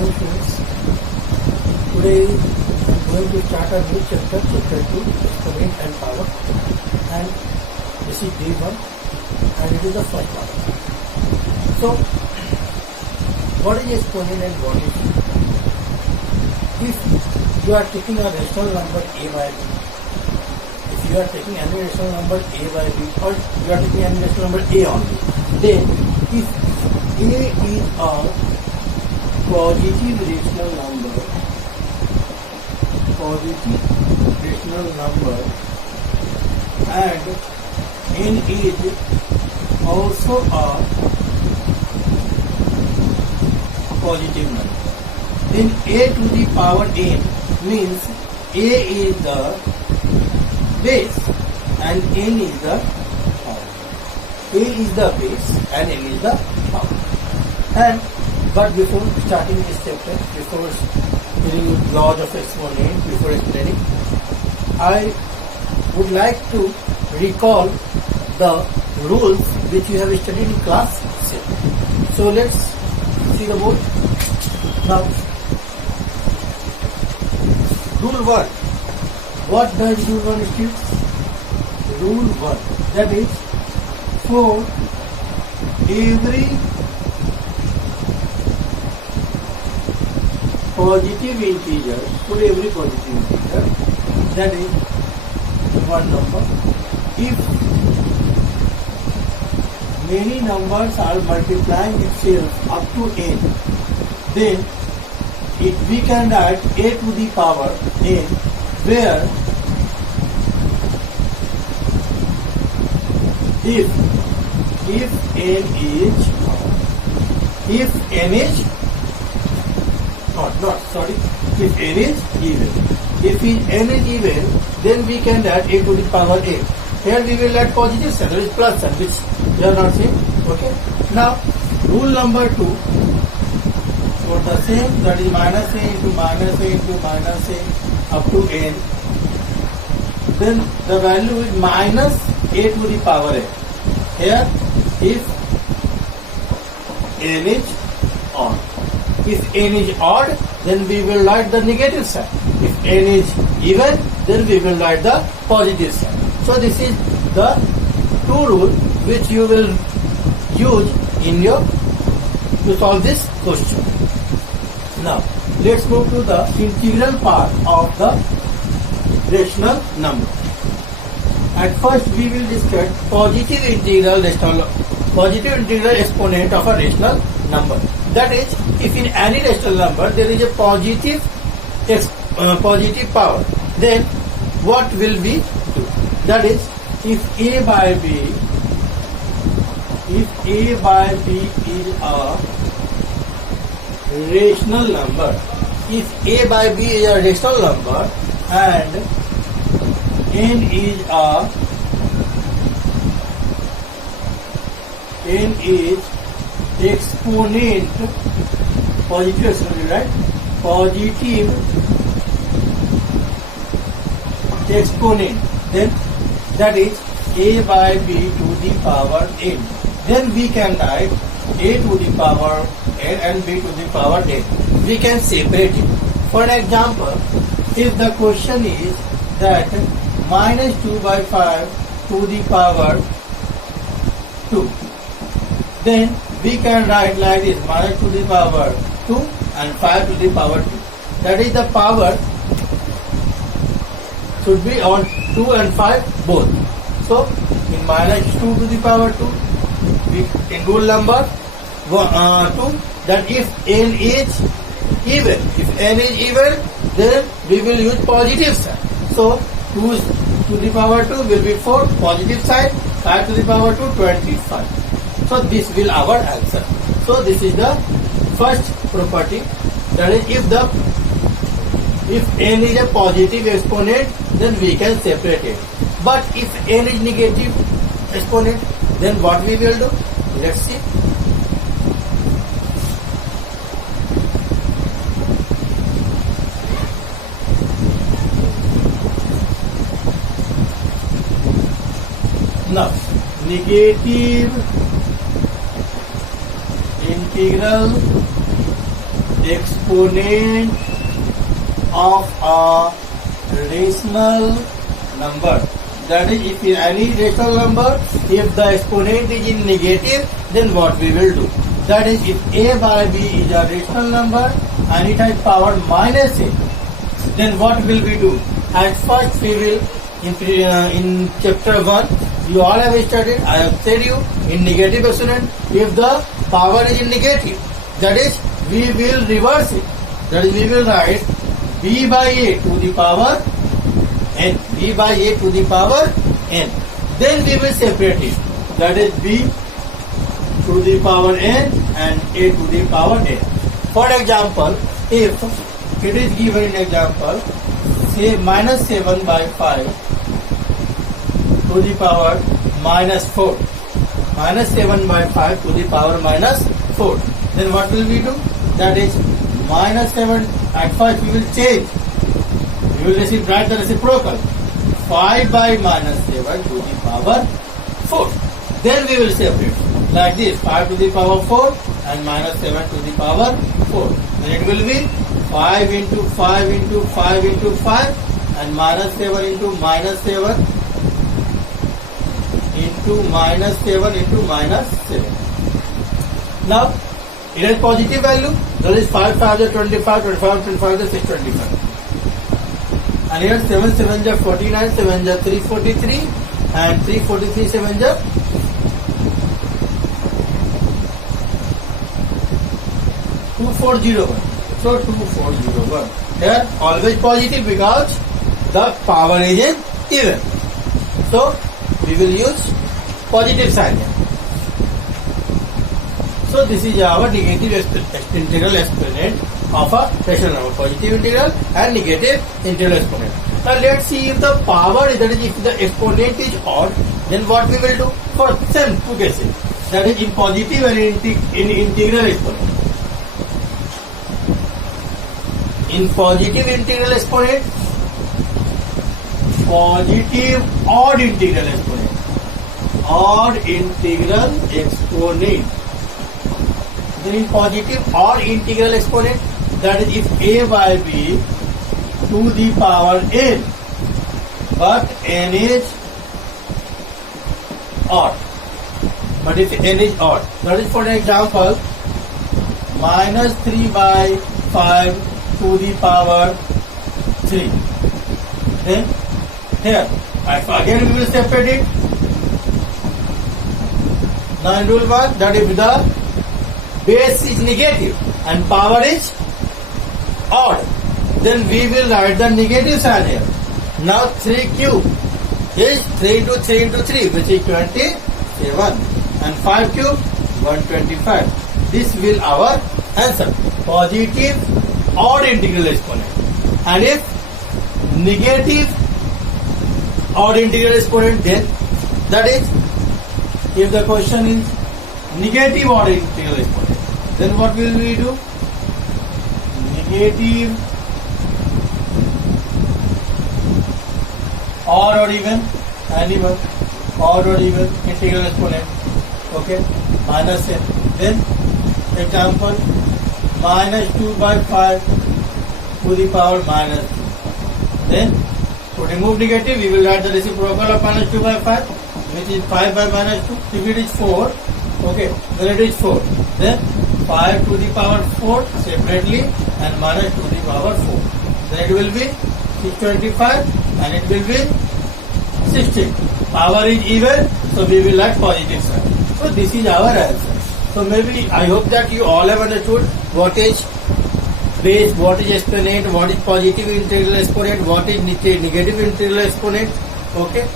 morning students. Today I'm going to start a new chapter, chapter 2, exponent and power, and this is day 1 and it is the first part. So what is exponent and what is it? If you are taking a rational number a by b, if you are taking any rational number a by b, or you are taking any rational number a only, then if a is a positive rational number, and n is also a positive number, then a to the power n means a is the base and n is the power. A is the base and n is the power. But before starting this chapter, before hearing laws of exponent, before explaining, I would like to recall the rules which you have studied in class 6. So let's see the board. Now, rule 1. What does rule 1 state? Rule 1. That is, for every positive integer, that is one number, if many numbers are multiplying itself up to n, then we can write a to the power n, where if n is even. If n is even, then we can add a to the power n. Here we will add positive sign, that is plus sign, which we are not saying. Okay. Now, rule number 2, for the same, that is minus a into minus a into minus a up to n, then the value is minus a to the power n. Here, if n is odd. If n is odd, then we will write the negative sign. If n is even, then we will write the positive sign. So this is the two rules which you will use in your to solve this question. Now let's move to the integral part of the rational number. At first we will discuss positive integral exponent of a rational number. That is, if in any rational number there is a positive power, then what will we do? That is, if a by b is a rational number, if a by b is a rational number and n is exponent, positive exponent, right? Positive exponent, then that is a by b to the power n. Then we can write a to the power n and b to the power n. We can separate it. For example, if the question is that minus 2 by 5 to the power 2, then we can write like this, minus to the power 2 and 5 to the power 2. That is, the power should be on 2 and 5 both. So, in minus 2 to the power 2, in rule number 2, that if n is even, then we will use positive sign. So, 2 to the power 2 will be 4, positive sign, 5 to the power 2, 25. So this will our answer. So this is the first property, that is, if n is a positive exponent, then we can separate it. But if n is negative exponent, then what we will do? Let's see. Now, negative integral exponent of a rational number. That is, if any rational number, if the exponent is in negative, then what we will do? That is, if a by b is a rational number and it has power minus a, then what will we do? At first we will, in chapter 1, you all have studied, I have said you, in negative exponent, if the power is in negative, that is, we will reverse it. That is, we will write b by a to the power n. b by a to the power n. Then we will separate it. That is, b to the power n and a to the power n. For example, if it is given in example, say minus 7 by 5 to the power minus 4. Minus 7 by 5 to the power minus 4. Then what will we do? That is, minus 7 at first we will change. We will write the reciprocal. 5 by minus 7 to the power 4. Then we will separate. Like this, 5 to the power 4 and minus 7 to the power 4. Then it will be 5 into 5 into 5 into 5 and minus 7 into minus 7 into minus 7 into minus 7. Now, it has positive value. That is 5 5 is 25, 25 25 is 625. And here 7 7 is 49, 7 is 343 and 343 7 is 2401. So 2401. Here always positive because the power is in even. So we will use positive sign here. So this is our negative integral exponent of a rational number. Positive integral and negative integral exponent. Now let's see if the power, that is if the exponent is odd, then what we will do? For same two cases. That is in positive and in integral exponent. In positive integral exponent, positive odd integral exponent. Odd integral exponent. Then in positive odd integral exponent, that is if a by b to the power n, but n is odd. But if n is odd, that is for example, minus 3 by 5 to the power 3. Then here, again we will separate it. Now in rule 1, that if the base is negative and power is odd, then we will write the negative sign here. Now 3 cube is 3 into 3 into 3, which is 27, and 5 cube 125. This will our answer. Positive odd integral exponent. And if negative odd integral exponent, then that is if the question is negative odd integral exponent, then what will we do? Negative odd or even, anyone, odd or even integral exponent. Okay, minus n. Then example, minus 2 by 5 to the power minus 2. Then to remove negative, we will write the reciprocal of minus 2 by 5, which is 5 by minus 2. If it is 4, okay, then it is 4. Then 5 to the power 4 separately and minus 2 to the power 4. Then it will be 625 and it will be 16. Power is even, so we will write positive sign. So this is our answer. So maybe I hope that you all have understood what is base, what is exponent, what is positive integral exponent, what is negative integral exponent. Okay.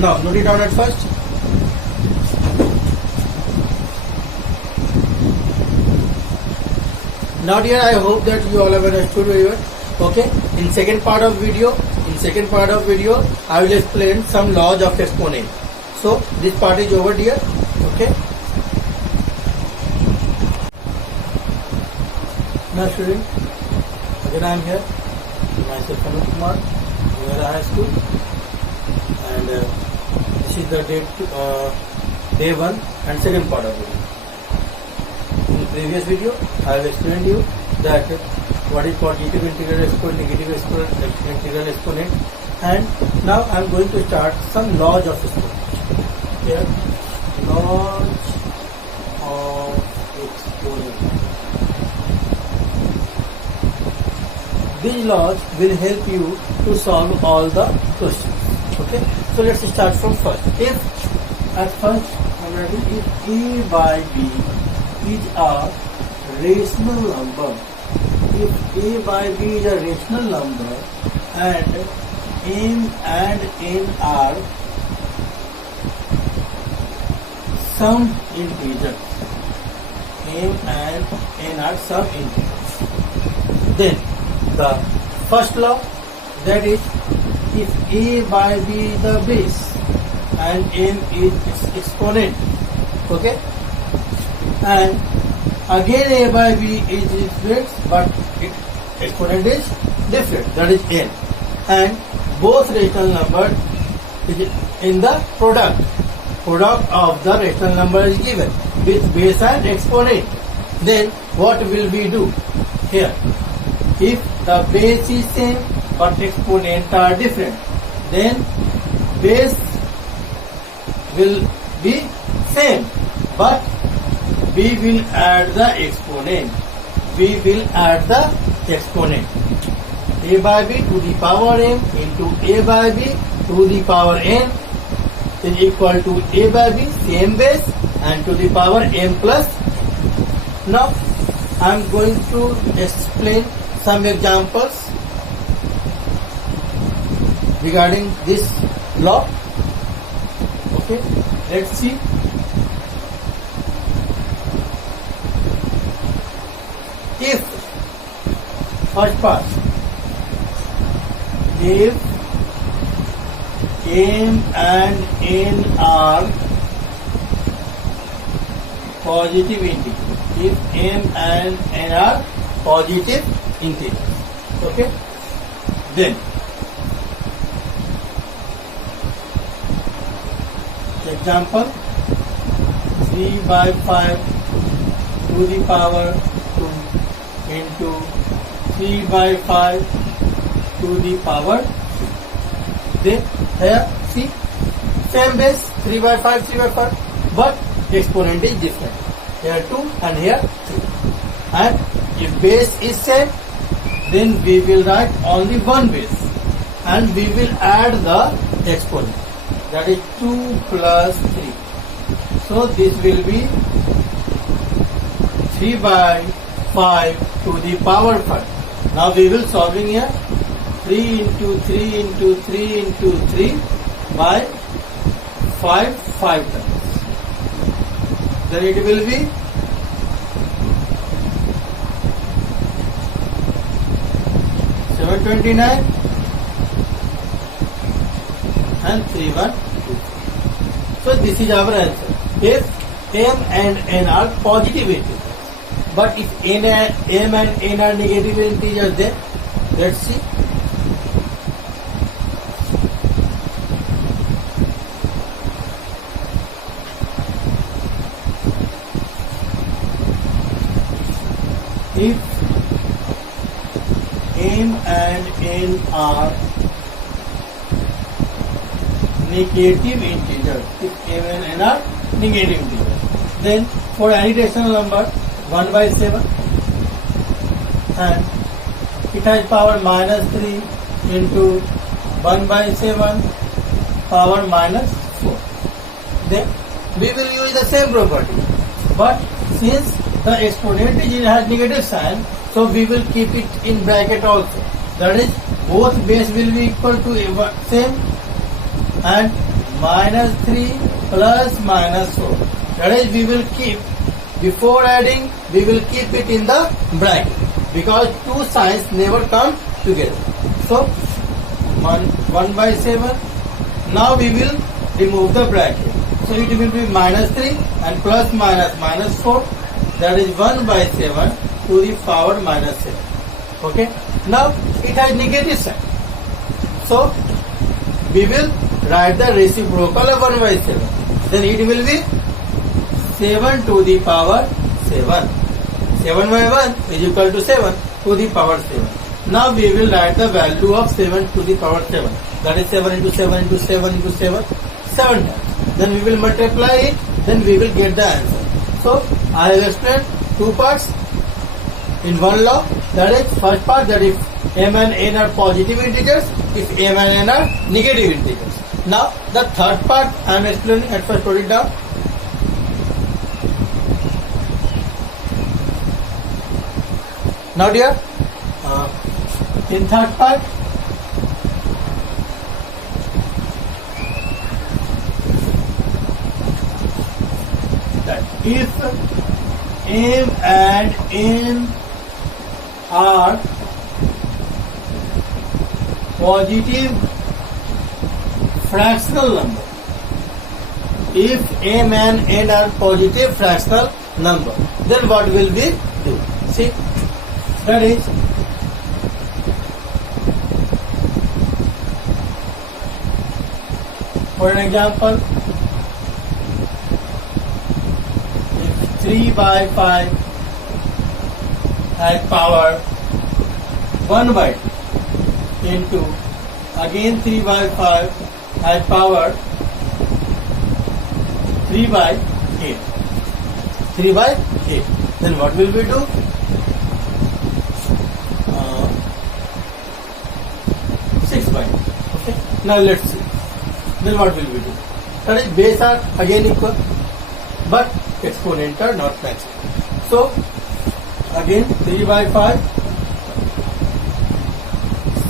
Now note it down at first. Now here I hope that you all have understood very well. Okay. In second part of video, I will explain some laws of exponent. So this part is over here. Okay. Now student, again I am here, myself Anup Kumar, Mera High School, and this is the day 1 and second part of it. In previous video, I have explained you that what is positive integral exponent, negative exponent, integral exponent, and now I am going to start some laws of exponent. Here, laws of exponent. These laws will help you to solve all the questions. Okay, so let's start from first. If at first, if A by B is a rational number, if A by B is a rational number and M and N are some integers, M and N are some integers, then the first law, that is, if A by B is the base and M is exponent, okay, and again A by B is its base but its exponent is different, that is N, and both rational numbers is in the product of the rational number is given with base and exponent, then what will we do here? If the base is same but exponent are different, then base will be same but we will add the exponent. We will add the exponent. A by B to the power m into A by B to the power n is equal to A by B, same base, and to the power m plus. Now I am going to explain some examples regarding this law. Okay, let's see. If first part, if M and N are positive integers, if M and N are positive integers, okay, then example 3 by 5 to the power 2 into 3 by 5 to the power 3. Then here see, same base 3 by 5, 3 by 5, but exponent is different. Here 2 and here 3. And if base is same, then we will write only one base and we will add the exponent, that is 2 plus 3. So this will be 3 by 5 to the power 5. Now we will solving here 3 into 3 into 3 into 3 by 5 times. Then it will be 729 and 3123. So this is our answer. If M and N are positive integers, but if M and N are negative integers, then let's see. If M and N are negative integers, if M and N are negative integers, then for any rational number 1 by 7 and it has power minus 3 into 1 by 7 power minus 4, then we will use the same property, but since the exponent has negative sign, so we will keep it in bracket also, that is both base will be equal to same and minus 3 plus minus 4, that is we will keep, before adding we will keep it in the bracket because two signs never come together. So 1 by 7, now we will remove the bracket, so it will be minus 3 and plus minus 4, that is 1 by 7 to the power minus 7. Okay, now it has negative sign, so we will write the reciprocal of 1 by 7, then it will be 7 to the power 7. 7 by 1 is equal to 7 to the power 7. Now we will write the value of 7 to the power 7. That is 7 into 7 into 7 into 7, 7 times. Then we will multiply it, then we will get the answer. So I have explained two parts in one law. That is first part, that if m and n are positive integers, if m and n are negative integers. Now the third part I am explaining. At first put it down. Now dear, in third part, that if m and n are positive fractional number, if m and n are positive fractional number, then what will we do? See, that is, for an example, if 3 by 5 has power 1 by 2 into again 3 by 5 has power 3 by 8. 3 by 8. Then what will we do? 6 by 8. Okay. Now let's see. Then what will we do? That is, base are again equal, but exponent are not matching. So again 3 by 5,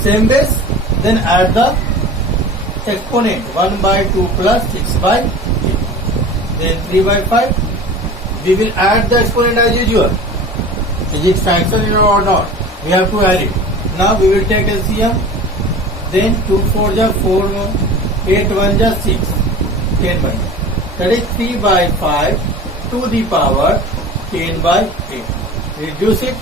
same base, then add the exponent 1 by 2 plus 6 by 8. Then 3 by 5, we will add the exponent as usual. Is it fraction or not? We have to add it. Now we will take LCM. Then 2 4 ja 4, 8 1 ja 6, 10 by 9. That is 3 by 5 to the power 10 by 8. Reduce it.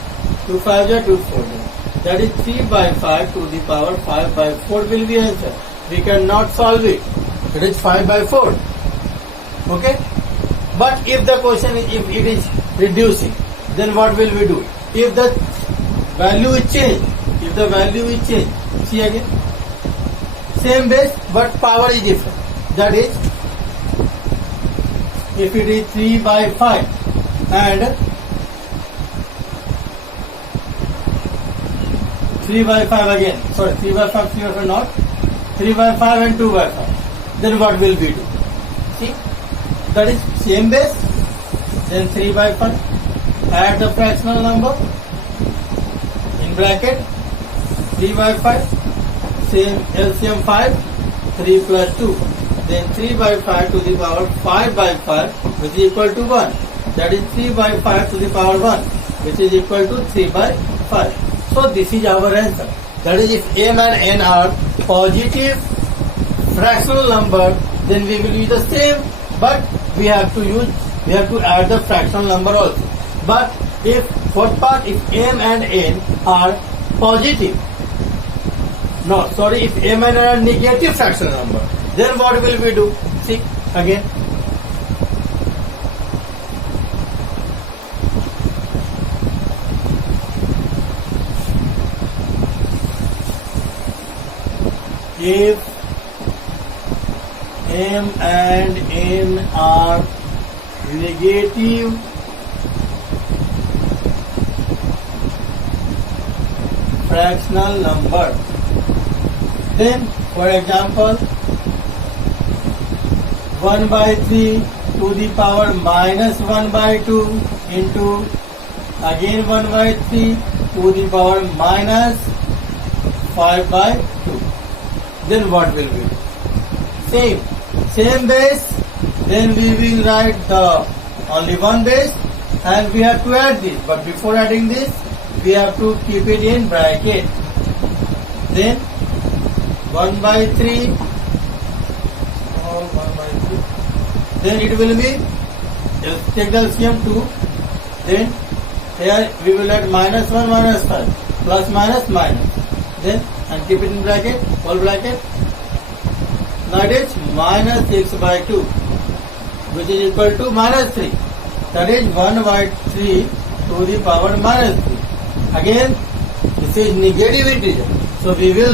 2 5 ja 2 4 ja. That is 3 by 5 to the power 5 by 4 will be answer. We cannot solve it. It is 5 by 4. Okay? But if the question is, if it is reducing, then what will we do? If the value is changed, see again, same base but power is different. That is, if it is 3 by 5 and 3 by 5 again, sorry, 3 by 5, 3 by 5 not, 3 by 5 and 2 by 5, then what will we do? See, that is same base, then 3 by 5, add the fractional number, in bracket, 3 by 5, same LCM 5, 3 plus 2, then 3 by 5 to the power 5 by 5, which is equal to 1. That is 3 by 5 to the power 1, which is equal to 3 by 5. So this is our answer. That is, if m and n are positive fractional number, then we will use the same, but we have to add the fractional number also. But if fourth part, if m and n are positive, no, sorry, if m and n are negative fractional number, then what will we do? See again. If m and n are negative fractional number, then for example 1 by 3 to the power minus 1 by 2 into again 1 by 3 to the power minus 5 by 2. Then what will we do? Same base, then we will write the only one base and we have to add this. But before adding this, we have to keep it in bracket. Then 1 by 3, then it will be, take the LCM 2, then here we will add minus 1 minus 5, plus minus minus, then and keep it in bracket, whole bracket. Now it is minus 6 by 2, which is equal to minus 3. That is 1 by 3 to the power minus 3. Again, this is negative integer. So we will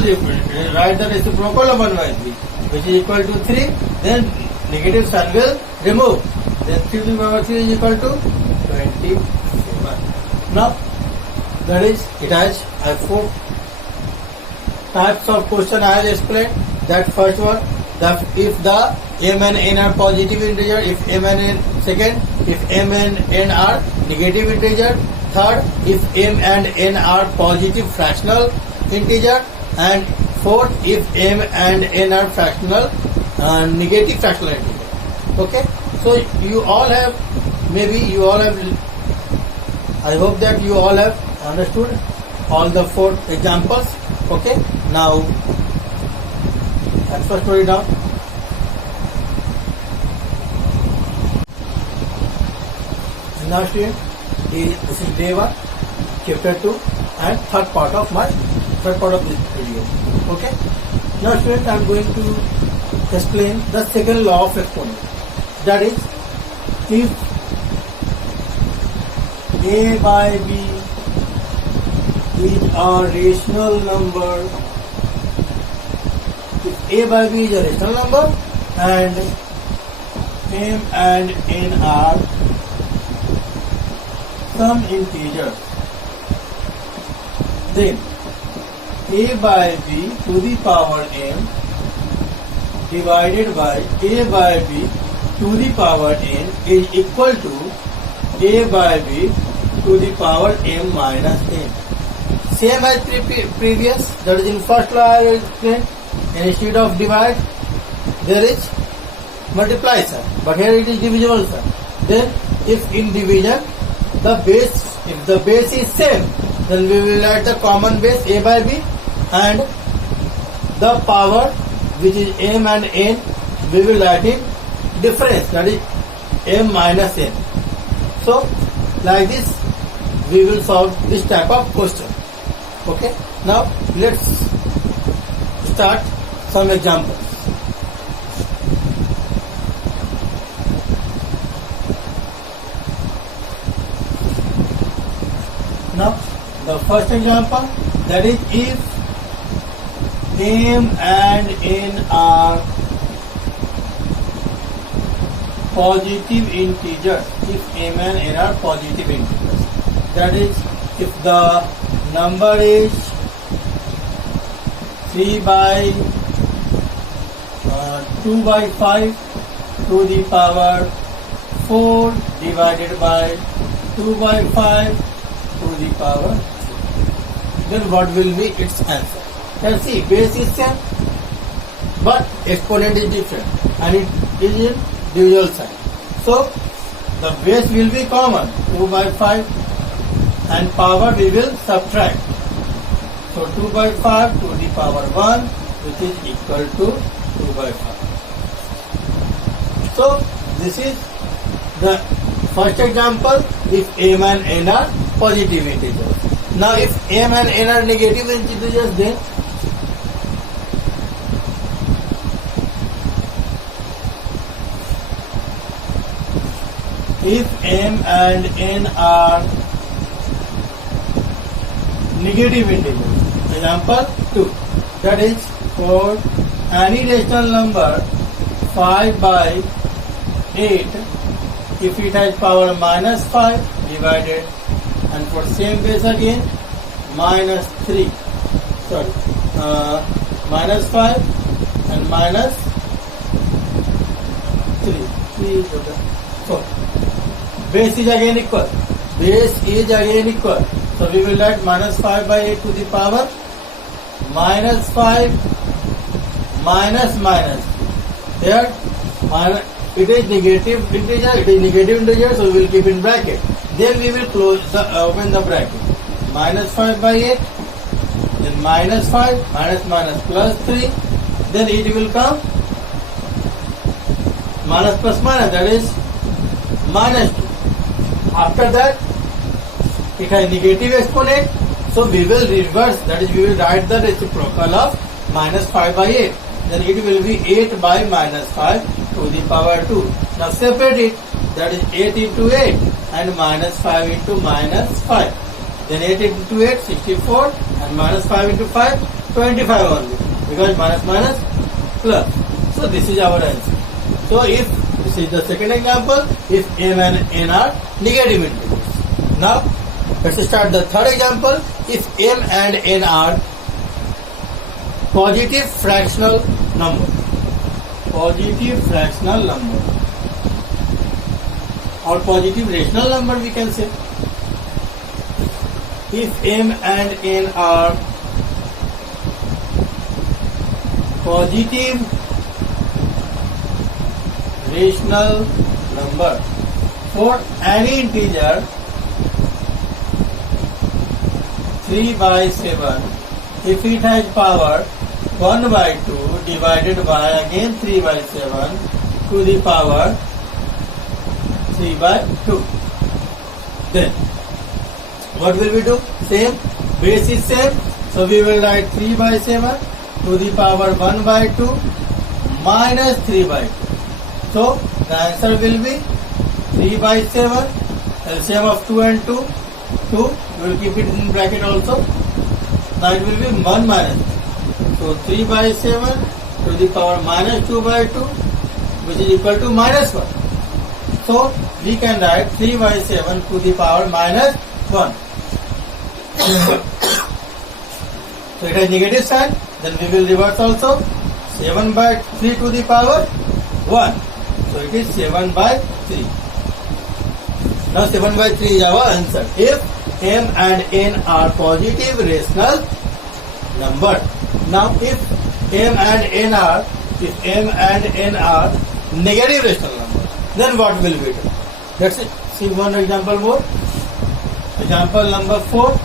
write the reciprocal of 1 by 3, which is equal to 3. Then negative sign will remove. Then 3 to the power 3 is equal to 27. Now, that is, it has 4 types of question I have explained. That first one, if the m and n are positive integer, if m and n, second, if m and n are negative integer, third, if m and n are positive fractional integer, and fourth, if m and n are fractional negative fractional integer. Okay, so you all have, I hope that you all have understood all the 4 examples. Okay, now let's first write it down. Now student, this is day 1, chapter 2, and third part of this video. Okay. Now student, I am going to explain the second law of exponent. That is, if a by b is a rational number, if a by b is a rational number and m and n are some integers, then a by b to the power m divided by a by b to the power n is equal to a by b to the power m minus n. Same as previous, that is in first law I will explain. Instead of divide, there is multiply, sir. But here it is divisible, sir. Then, if in division, if the base is same, then we will add the common base a by b, and the power, which is m and n, we will add in difference, that is m minus n. So, like this, we will solve this type of question. Okay. Now, let's start some examples. Now, the first example, that is, if m and n are positive integers, if m and n are positive integers, that is, if the number is 3 by 2 by 5 to the power 4 divided by 2 by 5 to the power 3. Then what will be its answer? Can see base is same, but exponent is different, and it is in divisional sign. So the base will be common, 2 by 5, and power we will subtract. So 2 by 5 to the power 1, which is equal to 2 by 5. So this is the first example, if m and n are positive integers. Now if m and n are negative integers, then if m and n are negative integers, example 2, that is, for any rational number 5 by 8, if it has power minus 5 divided, and for same base again minus 3, minus 5 and minus 3, so base is again equal, so we will add minus 5 by 8 to the power minus 5 minus minus. Here it is negative integer, so we will keep in bracket. Then we will open the bracket. Minus 5 by 8, then minus 5, minus minus plus 3, then it will come minus plus minus, that is minus 2. After that, it has negative exponent, so we will reverse, that is we will write the reciprocal of minus 5 by 8. Then it will be 8 by minus 5 to the power 2. Now separate it, that is 8 into 8, and minus 5 into minus 5. Then 8 into 8, 64, and minus 5 into 5, 25 only. Because minus minus plus. So this is our answer. So if this is the second example, if m and n are negative integers. Now let's start the third example. If m and n are positive fractional number, positive fractional number, or positive rational number we can say. If m and n are positive rational number for any integer 3 by 7, if it has power 1 by 2 divided by again 3 by 7 to the power 3 by 2. Then what will we do? Same, base is same, so we will write 3 by 7 to the power 1 by 2 minus 3 by 2. So the answer will be 3 by 7, LCM of 2 and 2, 2, we will keep it in bracket also. Now it will be 1 minus 2. So 3 by 7 to the power minus 2 by 2, which is equal to minus 1. So we can write 3 by 7 to the power minus 1. So it has negative sign, then we will reverse also. 7 by 3 to the power 1. So it is 7 by 3. Now 7 by 3 is our answer. If m and n are positive rational number. Now if m and n are negative rational number, then what will we do? Let's see one example more. Example number 4.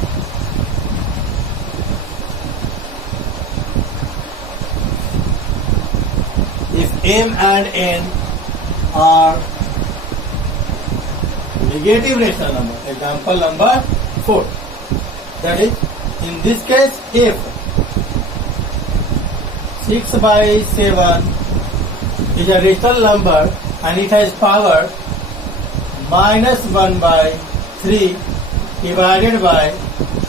If m and n are negative rational number, example number 4. That is, in this case, if 6 by 7 is a rational number and it has power minus 1 by 3 divided by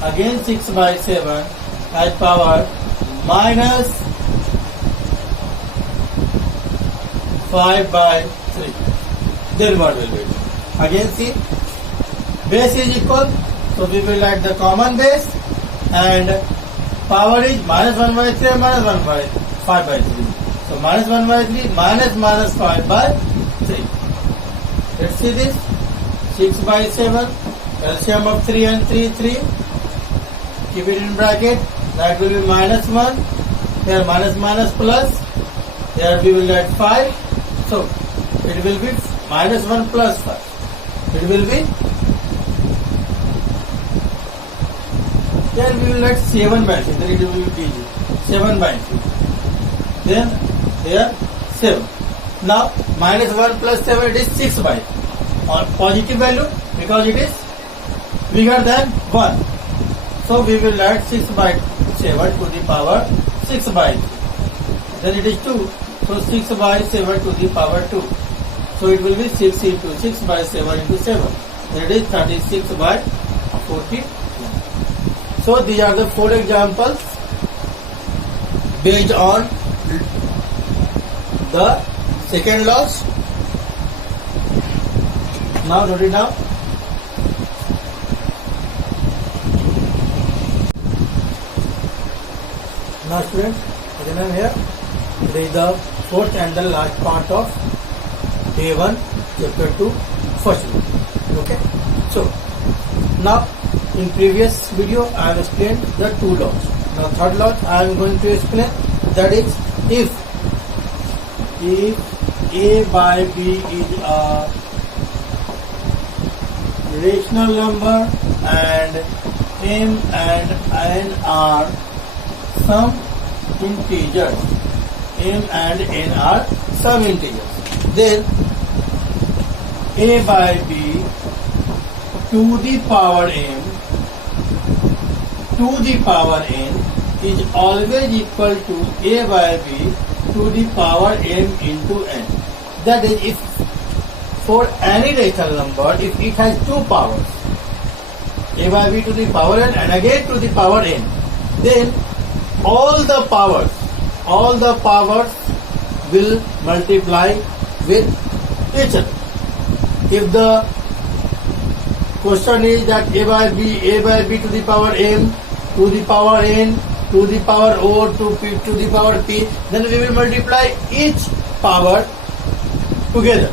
again 6 by 7 has power minus 5 by 3. Then what will we do? Again see, base is equal, so we will write the common base, and power is minus 1 by 3 and minus 1 by 5 by 3. So minus 1 by 3 minus 5 by 3. Let's see this. 6 by 7, LCM of 3 and 3, 3. Keep it in bracket. That will be minus 1. Here minus plus. Here we will write 5. So it will be minus 1 plus 5. It will be, then we will write 7 by 3, then it will be easy. 7 by 3. Then here 7. Now minus 1 plus 7, it is 6 by 3. Or positive value because it is bigger than 1. So we will write 6 by 7 to the power 6 by 3. Then it is 2. So 6 by 7 to the power 2. So it will be 6 into 6 by 7 into 7. That is 36 by 40. So these are the 4 examples based on the second laws. Now note it down. Now students, remember here, this is the fourth and the last part of day 1 chapter 2 first video. Okay. So now in previous video I have explained the 2 laws. Now third law I am going to explain, that is if a by b is a rational number and m and n are some integers, m and n are some integers, then a by b to the power m to the power n is always equal to a by b to the power m into n. That is, if for any rational number, if it has two powers, a by b to the power n and again to the power n, then all the powers will multiply with each other. If the question is that a by b to the power m, to the power n, to the power o, to the power p, then we will multiply each power together.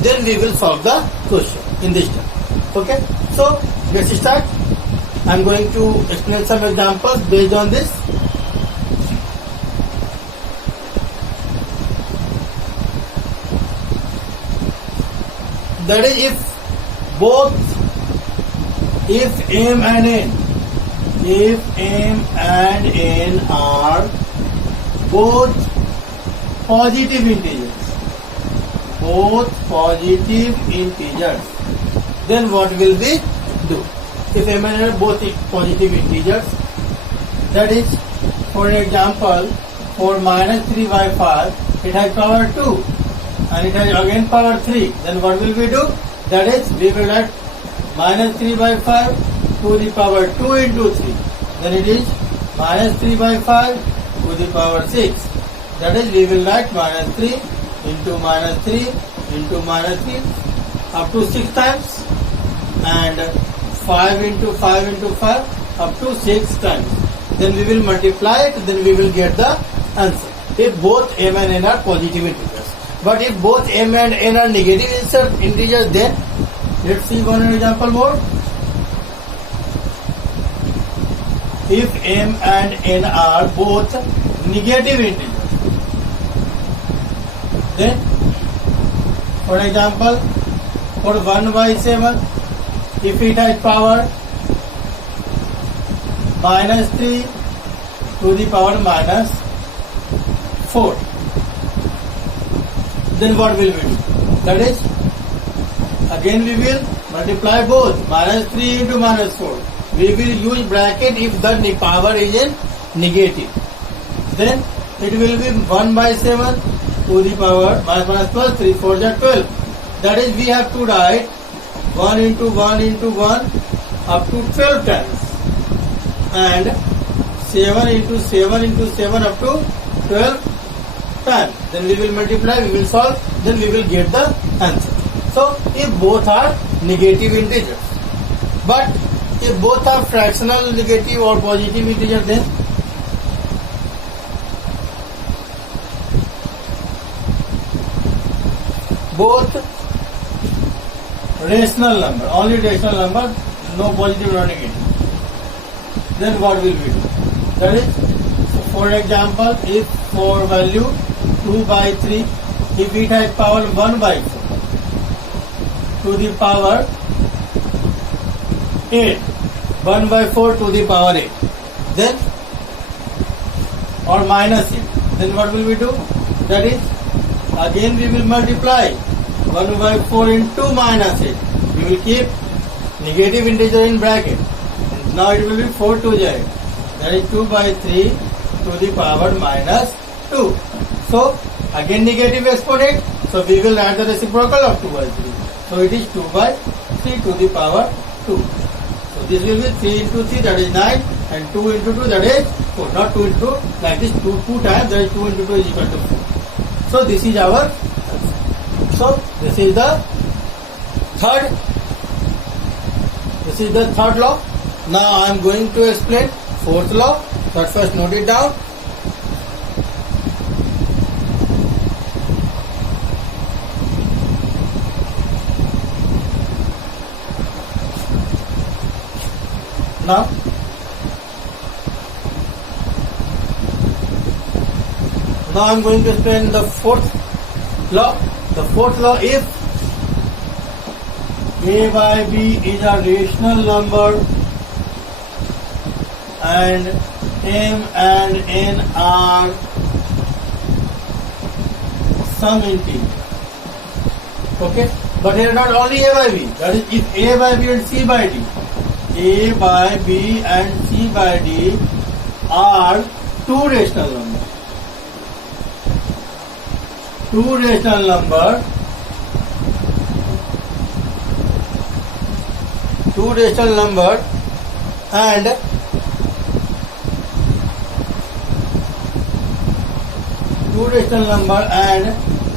Then we will solve the question in this term. Okay? So let's start. I am going to explain some examples based on this. That is, if m and n are both positive integers, then what will we do? If m and n are both positive integers, that is, for example, for minus 3 by 5, it has power 2 and it has again power 3, then what will we do? That is, we will add minus 3 by 5 to the power 2 into 3, then it is minus 3 by 5 to the power 6. That is, we will write minus 3 into minus 3 into minus 3 up to 6 times, and 5 into 5 into 5 up to 6 times. Then we will multiply it, then we will get the answer. If both m and n are positive integers. But if both m and n are negative integers, then let's see one example more. If m and n are both negative integers, then for example, for 1 by 7, if it has power minus 3 to the power minus 4, then what will we do? That is, again we will multiply both, minus 3 into minus 4. We will use bracket if the power is in negative. Then it will be 1 by 7 to the power minus plus 3, 4 is 12. That is, we have to write 1 into 1 into 1 up to 12 times, and 7 into 7 into 7 up to 12 times. Then we will multiply, we will solve, then we will get the answer. So if both are negative integers, but if both are fractional negative or positive integers, then both rational number, only rational number, no positive or negative, then what will we do? That is, for example, if for value 2 by 3, if it has power 1 by 4 to the power 8, 1 by 4 to the power 8, then, or minus 8, then what will we do? That is, again we will multiply 1 by 4 into minus 8. We will keep negative integer in bracket. Now it will be 4 to 8. That is 2 by 3 to the power minus 2. So again negative exponent. So we will add the reciprocal of 2 by 3. So it is 2 by 3 to the power 2. So this will be 3 into 3, that is 9, and 2 into 2, that is 4. Not 2 into 2, like this 2 times, that is 2 into 2 is equal to 4. So this is our answer. So this is the third law. Now I am going to explain fourth law. But first note it down. Now I am going to explain the fourth law. The fourth law, if a by b is a rational number and m and n are some integer. Okay, but here not only a by b. That is, if a by b and c by d, a by b and c by d are two rational numbers. Two rational numbers, two rational number and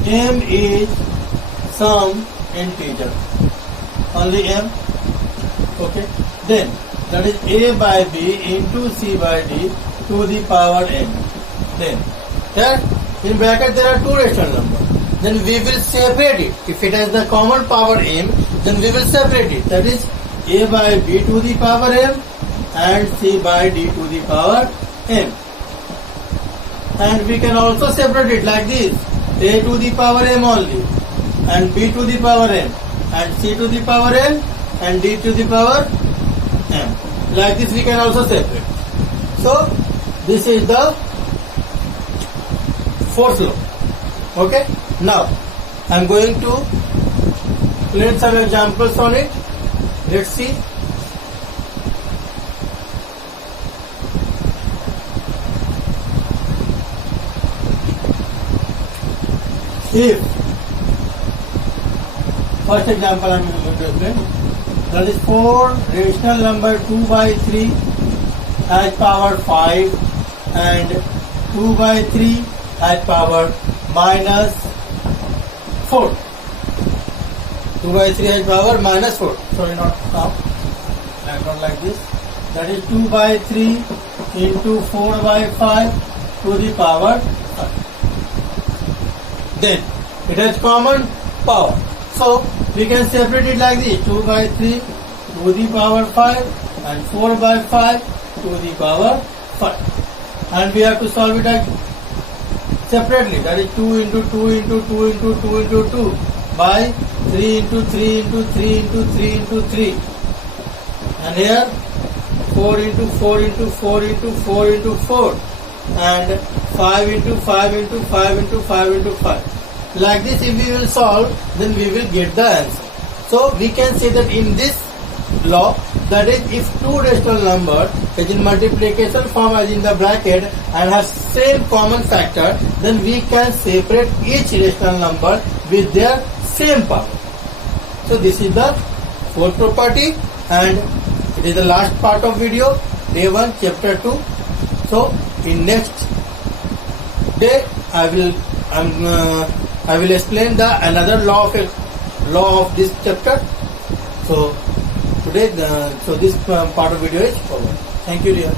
m is some integer, only m. Okay, then that is a by b into c by d to the power n. Then here in bracket there are two rational numbers. Then we will separate it. If it has the common power m, then we will separate it. That is a by b to the power m and c by d to the power m. And we can also separate it like this: a to the power m only, and b to the power m, and c to the power n, and d to the power m. Like this we can also separate. So this is the fourth law. Okay. Now I am going to play some examples on it. Let's see. If first example I am going to explain, that is 4 rational number 2 by 3 at power 5 and 2 by 3 at power minus 4. 2 by 3 at power minus 4. Sorry, not now. Not like this. That is 2 by 3 into 4 by 5 to the power 5. Then it has common power. So we can separate it like this: 2 by 3 to the power 5 and 4 by 5 to the power 5. And we have to solve it separately. That is 2 into 2 into 2 into 2 into 2 by 3 into 3 into 3 into 3 into 3. And here 4 into 4 into 4 into 4 into 4 and 5 into 5 into 5 into 5 into 5. Like this if we will solve, then we will get the answer. So we can say that in this law, that is, if two rational number is in multiplication form as in the bracket and has same common factor, then we can separate each rational number with their same power. So this is the fourth property, and it is the last part of video, day 1 chapter 2. So in next day I will explain the another law of this chapter. So today, so this part of video is over. Thank you, dear.